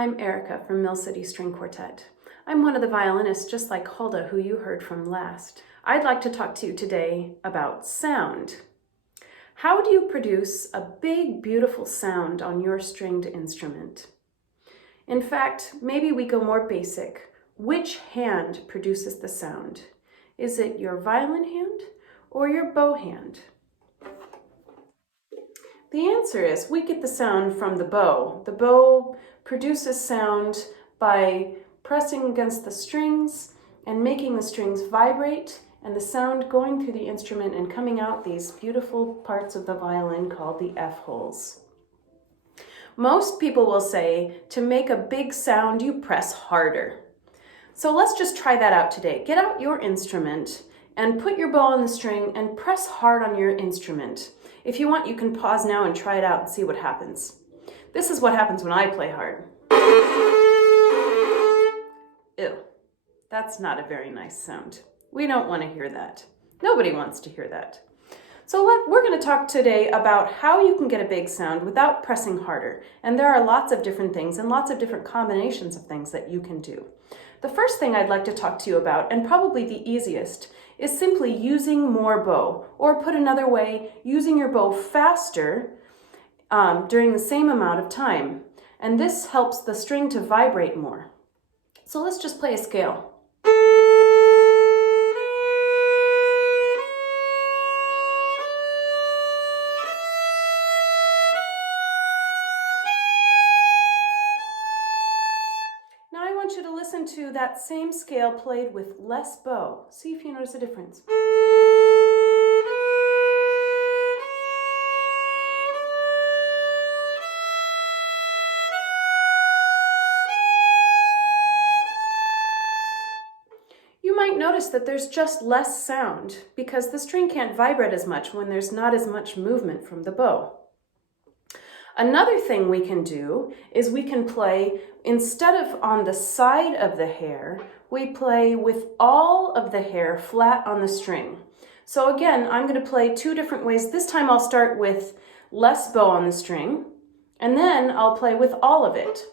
I'm Erika from Mill City String Quartet. I'm one of the violinists just like Hulda, who you heard from last. I'd like to talk to you today about sound. How do you produce a big, beautiful sound on your stringed instrument? In fact, maybe we go more basic. Which hand produces the sound? Is it your violin hand or your bow hand? The answer is we get the sound from the bow. The bow produces sound by pressing against the strings and making the strings vibrate, and the sound going through the instrument and coming out these beautiful parts of the violin called the F holes. Most people will say to make a big sound, you press harder. So let's just try that out today. Get out your instrument and put your bow on the string and press hard on your instrument. If you want, you can pause now and try it out and see what happens. This is what happens when I play hard. Ew, that's not a very nice sound. We don't want to hear that. Nobody wants to hear that. So we're going to talk today about how you can get a big sound without pressing harder. And there are lots of different things and lots of different combinations of things that you can do. The first thing I'd like to talk to you about, and probably the easiest, is simply using more bow, or put another way, using your bow faster during the same amount of time. And this helps the string to vibrate more. So let's just play a scale. Now I want you to listen to that same scale played with less bow. See if you notice a difference. You might notice that there's just less sound because the string can't vibrate as much when there's not as much movement from the bow. Another thing we can do is we can play, instead of on the side of the hair, we play with all of the hair flat on the string. So again, I'm going to play two different ways. This time I'll start with less bow on the string, and then I'll play with all of it.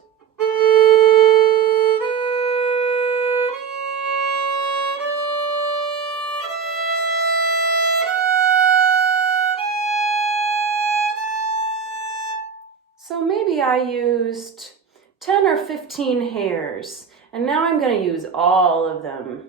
So maybe I used 10 or 15 hairs, and now I'm going to use all of them.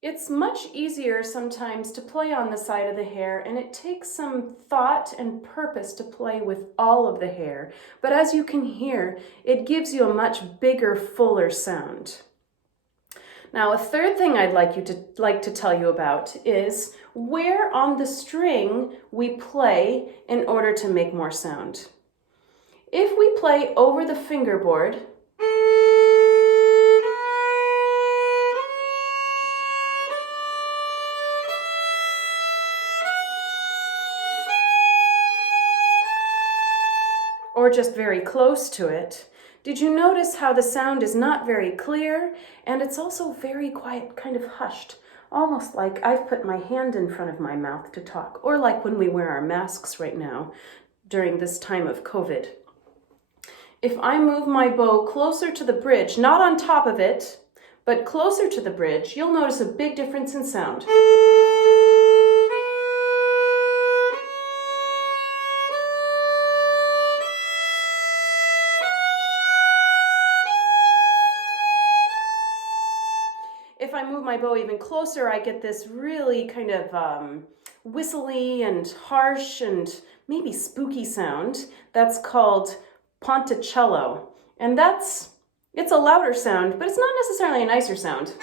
It's much easier sometimes to play on the side of the hair, and it takes some thought and purpose to play with all of the hair. But as you can hear, it gives you a much bigger, fuller sound. Now, a third thing I'd like to tell you about is where on the string we play in order to make more sound. If we play over the fingerboard, or just very close to it, did you notice how the sound is not very clear, and it's also very quiet, kind of hushed, almost like I've put my hand in front of my mouth to talk, or like when we wear our masks right now during this time of COVID. If I move my bow closer to the bridge, not on top of it, but closer to the bridge, you'll notice a big difference in sound. If I move my bow even closer, I get this really kind of whistly and harsh and maybe spooky sound that's called ponticello. And it's a louder sound, but it's not necessarily a nicer sound.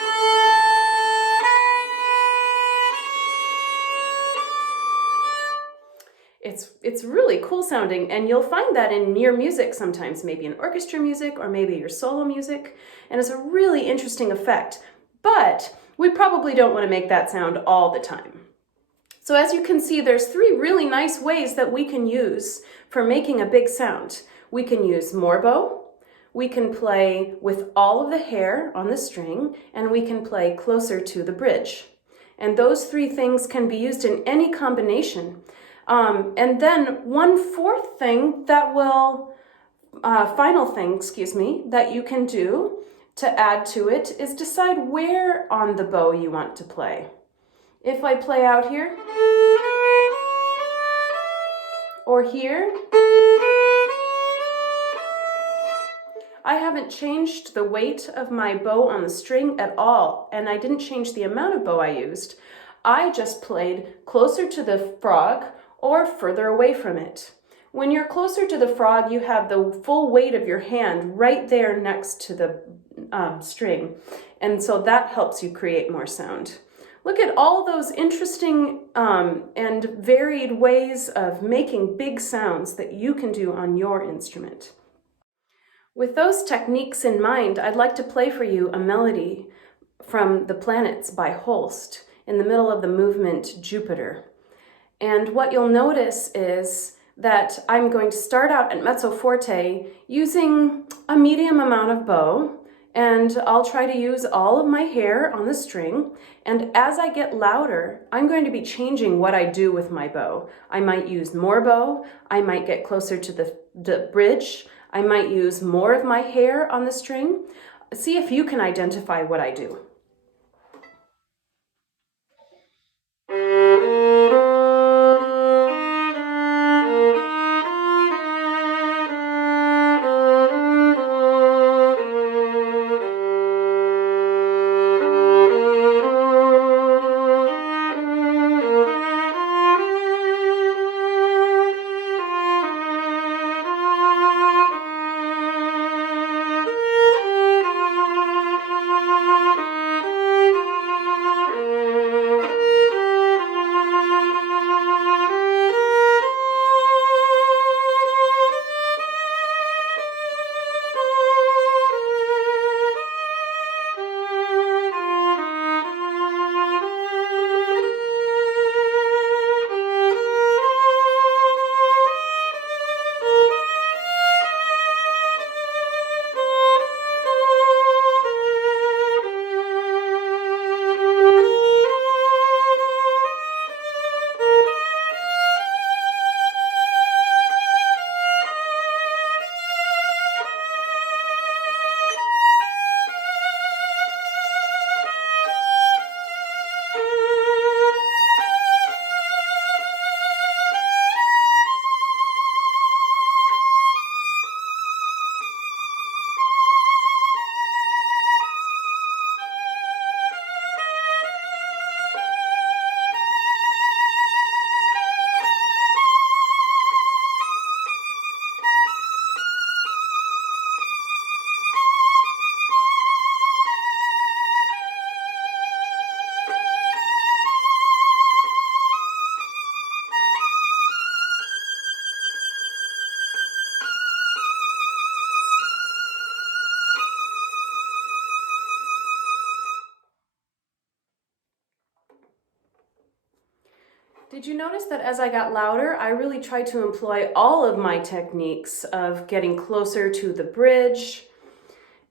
It's really cool sounding, and you'll find that in your music sometimes, maybe in orchestra music or maybe your solo music, and it's a really interesting effect. But we probably don't want to make that sound all the time. So as you can see, there's three really nice ways that we can use for making a big sound. We can use more bow, we can play with all of the hair on the string, and we can play closer to the bridge. And those three things can be used in any combination. And then one fourth thing that will, final thing, excuse me, that you can do to add to it is decide where on the bow you want to play. If I play out here, or here, I haven't changed the weight of my bow on the string at all, and I didn't change the amount of bow I used. I just played closer to the frog or further away from it. When you're closer to the frog, you have the full weight of your hand right there next to the string, and so that helps you create more sound. Look at all those interesting and varied ways of making big sounds that you can do on your instrument. With those techniques in mind, I'd like to play for you a melody from The Planets by Holst in the middle of the movement Jupiter. And what you'll notice is that I'm going to start out at mezzo forte using a medium amount of bow, and I'll try to use all of my hair on the string. And as I get louder, I'm going to be changing what I do with my bow. I might use more bow, I might get closer to the bridge, I might use more of my hair on the string. See if you can identify what I do. Did you notice that as I got louder, I really tried to employ all of my techniques of getting closer to the bridge,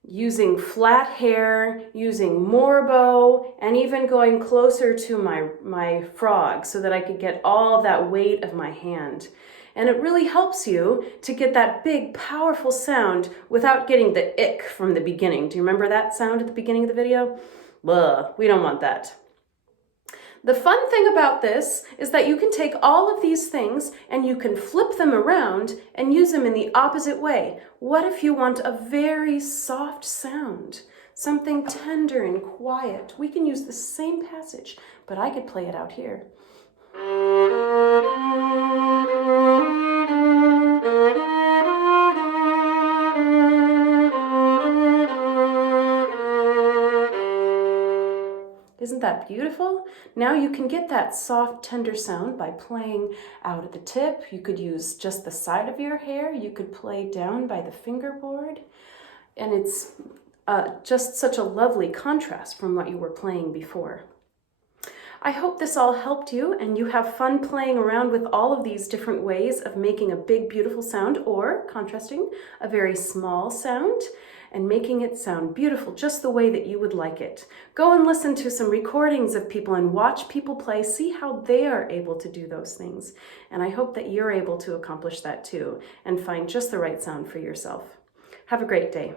using flat hair, using more bow, and even going closer to my frog so that I could get all of that weight of my hand. And it really helps you to get that big, powerful sound without getting the ick from the beginning. Do you remember that sound at the beginning of the video? Blah, we don't want that. The fun thing about this is that you can take all of these things and you can flip them around and use them in the opposite way. What if you want a very soft sound, something tender and quiet? We can use the same passage, but I could play it out here. Isn't that beautiful? Now you can get that soft, tender sound by playing out at the tip. You could use just the side of your hair. You could play down by the fingerboard. And it's just such a lovely contrast from what you were playing before. I hope this all helped you and you have fun playing around with all of these different ways of making a big, beautiful sound, or contrasting a very small sound and making it sound beautiful just the way that you would like it. Go and listen to some recordings of people and watch people play, see how they are able to do those things. And I hope that you're able to accomplish that too and find just the right sound for yourself. Have a great day.